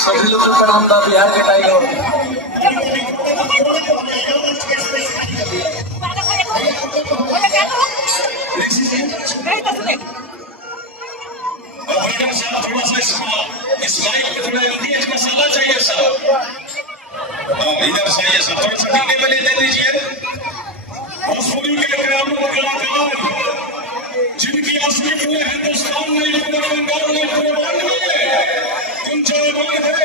सभी लोगों को प्रणाम था बिहार के टाइगर। थोड़ा सा इस माइक पे थोड़ा एंगेज मसाला चाहिए साहब। इधर चाहिए साहब, थोड़ा सा टीने में दे दीजिए। भोजपुरी के कलाकार जिनकी असली पूरे हिंदुस्तान में पूरे बंगाल में पूरे वर्ल्ड में तुम जवान है,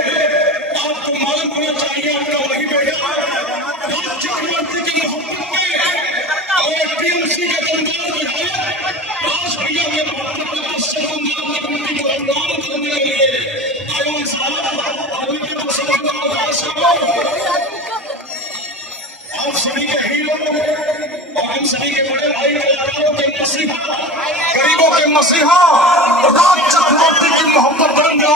आपको मालूम होना चाहिए आपका वही बेटा राज चक्रवर्ती की मोहब्बत में और टीएमसी के बंगाल में राज भैया के मोहब्बत में आप सभी के हीरो और हम सभी के बड़े भाई कलाकारों के मसीहा, गरीबों के मसीहा राज चक्रवर्ती की मोहब्बत बन गई।